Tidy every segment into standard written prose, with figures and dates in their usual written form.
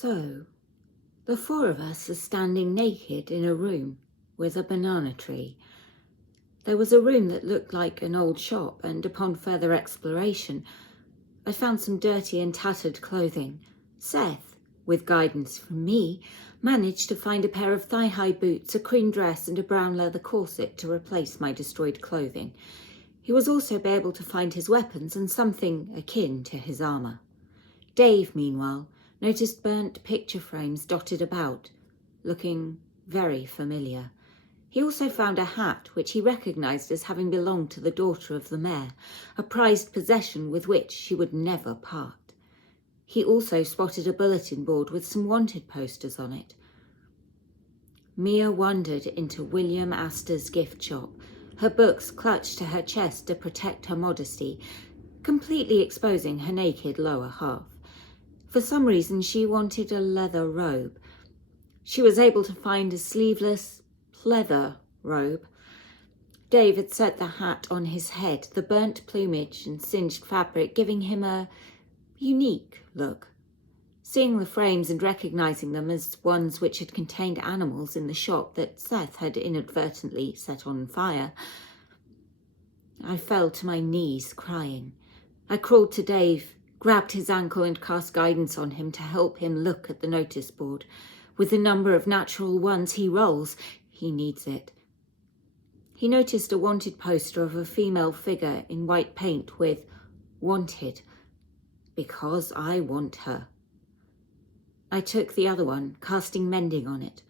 So, the four of us are standing naked in a room with a banana tree. There was a room that looked like an old shop, and upon further exploration, I found some dirty and tattered clothing. Seth, with guidance from me, managed to find a pair of thigh-high boots, a cream dress, and a brown leather corset to replace my destroyed clothing. He was also able to find his weapons and something akin to his armour. Dave, meanwhile, noticed burnt picture frames dotted about, looking very familiar. He also found a hat which he recognised as having belonged to the daughter of the mayor, a prized possession with which she would never part. He also spotted a bulletin board with some wanted posters on it. Mia wandered into William Astor's gift shop, her books clutched to her chest to protect her modesty, completely exposing her naked lower half. For some reason, she wanted a leather robe. She was able to find a sleeveless, leather robe. Dave had set the hat on his head, the burnt plumage and singed fabric giving him a unique look. Seeing the frames and recognising them as ones which had contained animals in the shop that Seth had inadvertently set on fire, I fell to my knees crying. I crawled to Dave, grabbed his ankle and cast guidance on him to help him look at the notice board. With the number of natural ones he rolls, he needs it. He noticed a wanted poster of a female figure in white paint with "Wanted, because I want her." I took the other one, casting mending on it.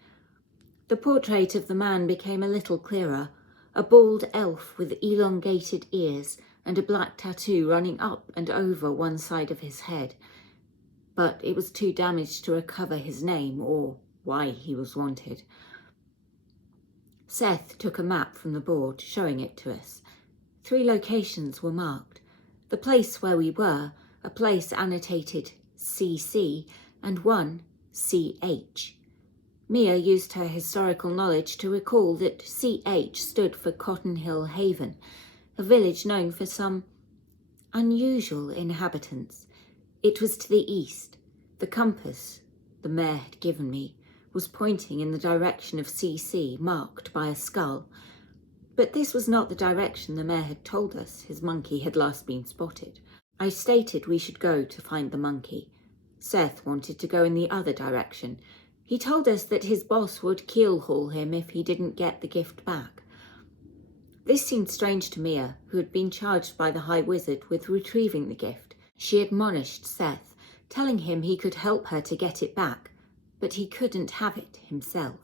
The portrait of the man became a little clearer, a bald elf with elongated ears and a black tattoo running up and over one side of his head. But it was too damaged to recover his name or why he was wanted. Seth took a map from the board, showing it to us. 3 locations were marked. The place where we were, a place annotated CC, and one CH. Mia used her historical knowledge to recall that CH stood for Cotton Hill Haven, a village known for some unusual inhabitants. It was to the east. The compass the mayor had given me was pointing in the direction of CC, marked by a skull. But this was not the direction the mayor had told us his monkey had last been spotted. I stated we should go to find the monkey. Seth wanted to go in the other direction. He told us that his boss would keel-haul him if he didn't get the gift back. This seemed strange to Mia, who had been charged by the High Wizard with retrieving the gift. She admonished Seth, telling him he could help her to get it back, but he couldn't have it himself.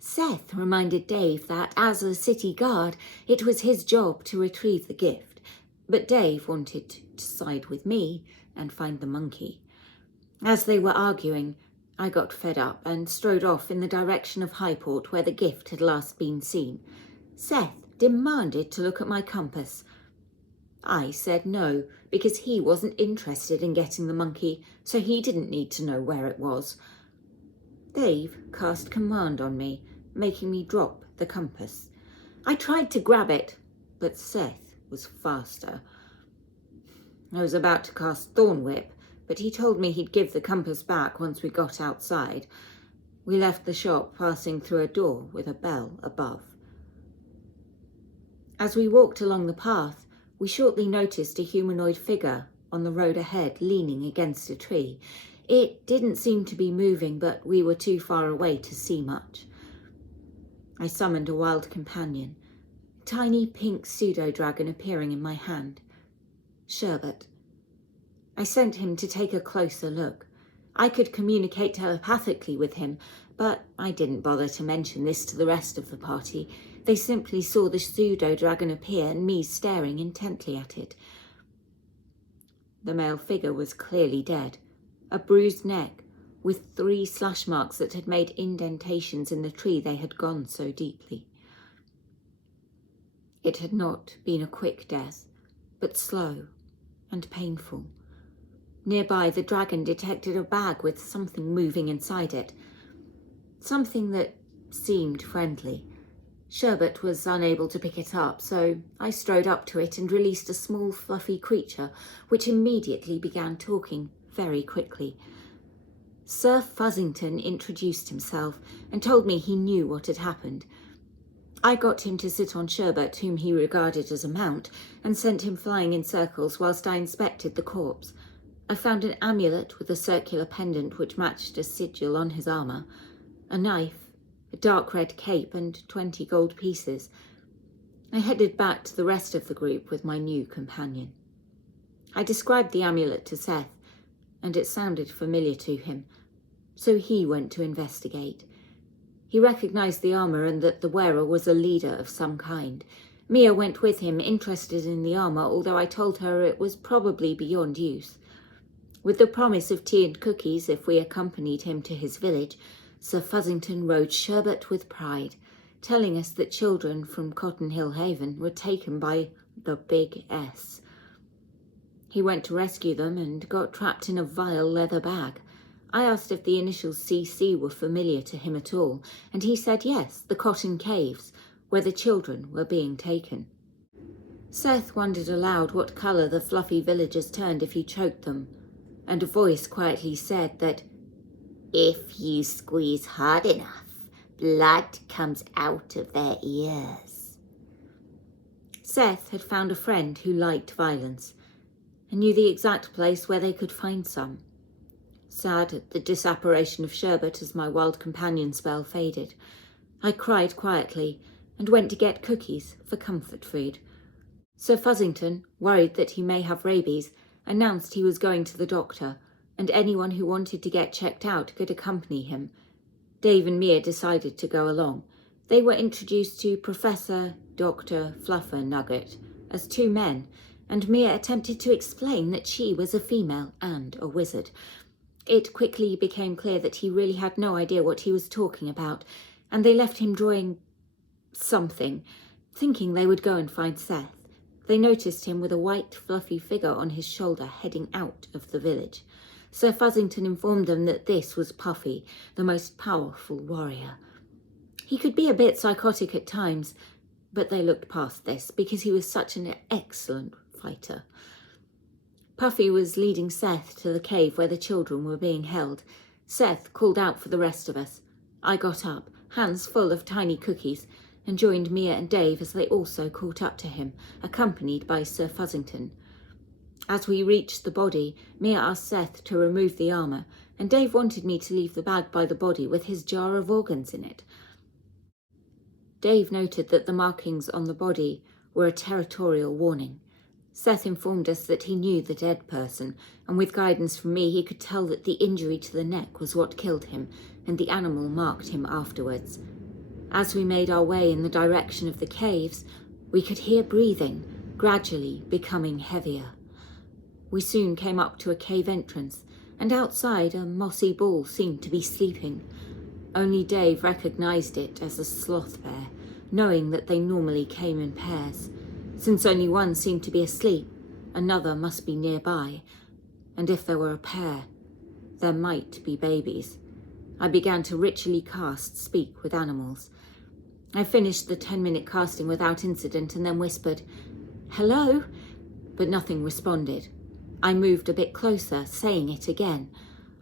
Seth reminded Dave that, as a city guard, it was his job to retrieve the gift, but Dave wanted to side with me and find the monkey. As they were arguing, I got fed up and strode off in the direction of Highport where the gift had last been seen. Seth demanded to look at my compass. I said no, because he wasn't interested in getting the monkey, so he didn't need to know where it was. Dave cast command on me, making me drop the compass. I tried to grab it, but Seth was faster. I was about to cast Thorn Whip, but he told me he'd give the compass back once we got outside. We left the shop, passing through a door with a bell above. As we walked along the path, we shortly noticed a humanoid figure on the road ahead, leaning against a tree. It didn't seem to be moving, but we were too far away to see much. I summoned a wild companion, a tiny pink pseudo-dragon appearing in my hand. Sherbet. I sent him to take a closer look. I could communicate telepathically with him, but I didn't bother to mention this to the rest of the party. They simply saw the pseudo-dragon appear and me staring intently at it. The male figure was clearly dead, a bruised neck, with 3 slash marks that had made indentations in the tree they had gone so deeply. It had not been a quick death, but slow and painful. Nearby, the dragon detected a bag with something moving inside it. Something that seemed friendly. Sherbet was unable to pick it up, so I strode up to it and released a small fluffy creature, which immediately began talking very quickly. Sir Fuzzington introduced himself and told me he knew what had happened. I got him to sit on Sherbet, whom he regarded as a mount, and sent him flying in circles whilst I inspected the corpse. I found an amulet with a circular pendant which matched a sigil on his armour, a knife, a dark red cape, and 20 gold pieces. I headed back to the rest of the group with my new companion. I described the amulet to Seth, and it sounded familiar to him, so he went to investigate. He recognised the armour and that the wearer was a leader of some kind. Mia went with him, interested in the armour, although I told her it was probably beyond use. With the promise of tea and cookies if we accompanied him to his village, Sir Fuzzington rode Sherbet with pride, telling us that children from Cotton Hill Haven were taken by the Big S. He went to rescue them and got trapped in a vile leather bag. I asked if the initials CC were familiar to him at all, and he said yes, the Cotton Caves, where the children were being taken. Seth wondered aloud what colour the fluffy villagers turned if you choked them, and a voice quietly said that, "If you squeeze hard enough, blood comes out of their ears." Seth had found a friend who liked violence, and knew the exact place where they could find some. Sad at the disapparition of Sherbet as my wild companion spell faded, I cried quietly and went to get cookies for comfort food. Sir Fuzzington, worried that he may have rabies, announced he was going to the doctor, and anyone who wanted to get checked out could accompany him. Dave and Mia decided to go along. They were introduced to Professor Dr. Fluffernugget as 2 men, and Mia attempted to explain that she was a female and a wizard. It quickly became clear that he really had no idea what he was talking about, and they left him drawing something, thinking they would go and find Seth. They noticed him with a white, fluffy figure on his shoulder heading out of the village. Sir Fuzzington informed them that this was Puffy, the most powerful warrior. He could be a bit psychotic at times, but they looked past this because he was such an excellent fighter. Puffy was leading Seth to the cave where the children were being held. Seth called out for the rest of us. I got up, hands full of tiny cookies, and joined Mia and Dave as they also caught up to him, accompanied by Sir Fuzzington. As we reached the body, Mia asked Seth to remove the armour, and Dave wanted me to leave the bag by the body with his jar of organs in it. Dave noted that the markings on the body were a territorial warning. Seth informed us that he knew the dead person, and with guidance from me he could tell that the injury to the neck was what killed him, and the animal marked him afterwards. As we made our way in the direction of the caves, we could hear breathing, gradually becoming heavier. We soon came up to a cave entrance, and outside a mossy ball seemed to be sleeping. Only Dave recognised it as a sloth bear, knowing that they normally came in pairs. Since only one seemed to be asleep, another must be nearby, and if there were a pair, there might be babies. I began to ritually cast Speak with Animals. I finished the 10-minute casting without incident and then whispered, "Hello?" but nothing responded. I moved a bit closer, saying it again.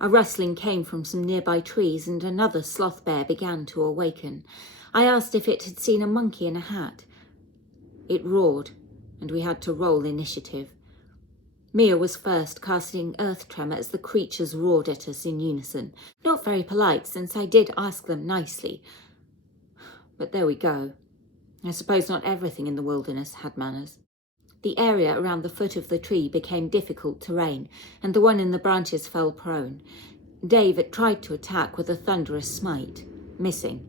A rustling came from some nearby trees and another sloth bear began to awaken. I asked if it had seen a monkey in a hat. It roared, and we had to roll initiative. Mia was first, casting Earth Tremor as the creatures roared at us in unison. Not very polite, since I did ask them nicely. But there we go. I suppose not everything in the wilderness had manners. The area around the foot of the tree became difficult terrain, and the one in the branches fell prone. Dave had tried to attack with a thunderous smite, missing.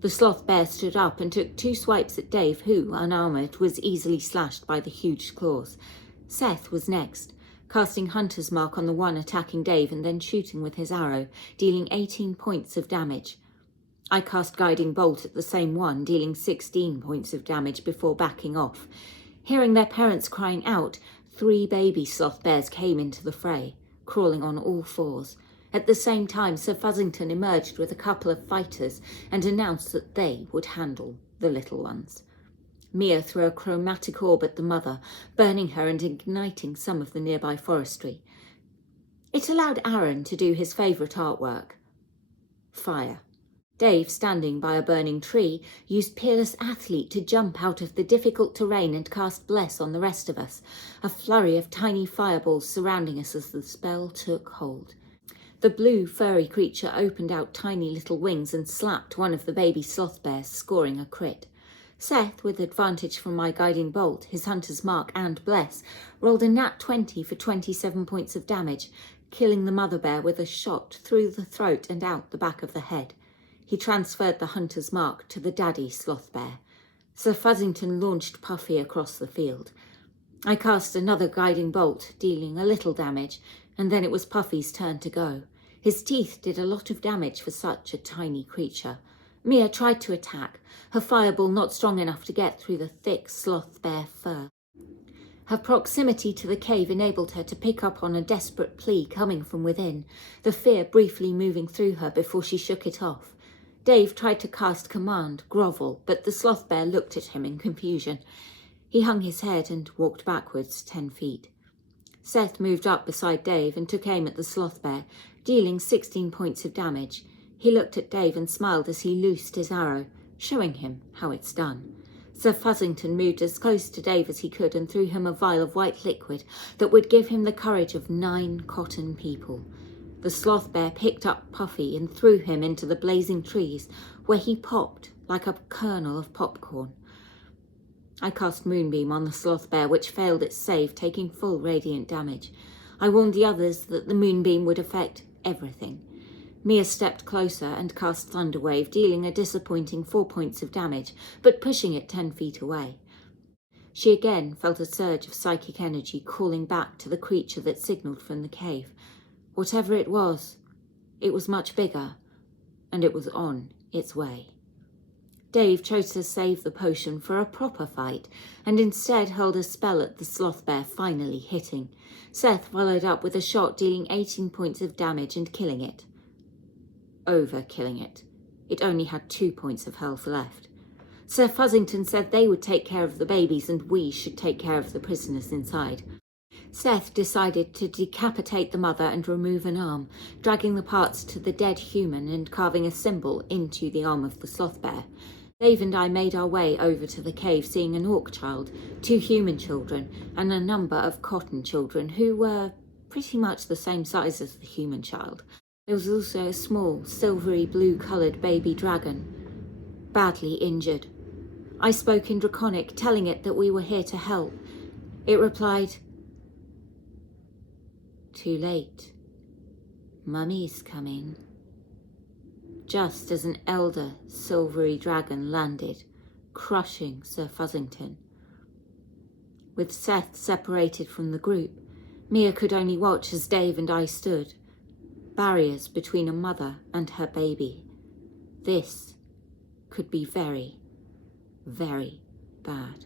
The sloth bear stood up and took 2 swipes at Dave, who, unarmoured, was easily slashed by the huge claws. Seth was next, casting Hunter's Mark on the one attacking Dave and then shooting with his arrow, dealing 18 points of damage. I cast Guiding Bolt at the same one, dealing 16 points of damage before backing off. Hearing their parents crying out, 3 baby sloth bears came into the fray, crawling on all 4s. At the same time, Sir Fuzzington emerged with a couple of fighters and announced that they would handle the little ones. Mia threw a chromatic orb at the mother, burning her and igniting some of the nearby forestry. It allowed Aaron to do his favourite artwork, fire. Dave, standing by a burning tree, used Peerless Athlete to jump out of the difficult terrain and cast Bless on the rest of us, a flurry of tiny fireballs surrounding us as the spell took hold. The blue, furry creature opened out tiny little wings and slapped one of the baby sloth bears, scoring a crit. Seth, with advantage from my guiding bolt, his hunter's mark and Bless, rolled a nat 20 for 27 points of damage, killing the mother bear with a shot through the throat and out the back of the head. He transferred the hunter's mark to the daddy sloth bear. Sir Fuzzington launched Puffy across the field. I cast another guiding bolt, dealing a little damage, and then it was Puffy's turn to go. His teeth did a lot of damage for such a tiny creature. Mia tried to attack, her fireball not strong enough to get through the thick sloth bear fur. Her proximity to the cave enabled her to pick up on a desperate plea coming from within, the fear briefly moving through her before she shook it off. Dave tried to cast Command, Grovel, but the sloth bear looked at him in confusion. He hung his head and walked backwards 10 feet. Seth moved up beside Dave and took aim at the sloth bear, dealing 16 points of damage. He looked at Dave and smiled as he loosed his arrow, showing him how it's done. Sir Fuzzington moved as close to Dave as he could and threw him a vial of white liquid that would give him the courage of 9 cotton people. The sloth bear picked up Puffy and threw him into the blazing trees, where he popped like a kernel of popcorn. I cast Moonbeam on the sloth bear, which failed its save, taking full radiant damage. I warned the others that the Moonbeam would affect everything. Mia stepped closer and cast Thunderwave, dealing a disappointing 4 points of damage, but pushing it 10 feet away. She again felt a surge of psychic energy calling back to the creature that signalled from the cave. Whatever it was much bigger, and it was on its way. Dave chose to save the potion for a proper fight, and instead hurled a spell at the sloth bear, finally hitting. Seth followed up with a shot, dealing 18 points of damage and killing it. Over-killing it. It only had 2 points of health left. Sir Fuzzington said they would take care of the babies and we should take care of the prisoners inside. Seth decided to decapitate the mother and remove an arm, dragging the parts to the dead human and carving a symbol into the arm of the sloth bear. Dave and I made our way over to the cave, seeing an orc child, 2 human children, and a number of cotton children who were pretty much the same size as the human child. There was also a small, silvery blue-coloured baby dragon, badly injured. I spoke in Draconic, telling it that we were here to help. It replied, "Too late. Mummy's coming." Just as an elder silvery dragon landed, crushing Sir Fuzzington. With Seth separated from the group, Mia could only watch as Dave and I stood, barriers between a mother and her baby. This could be very, very bad.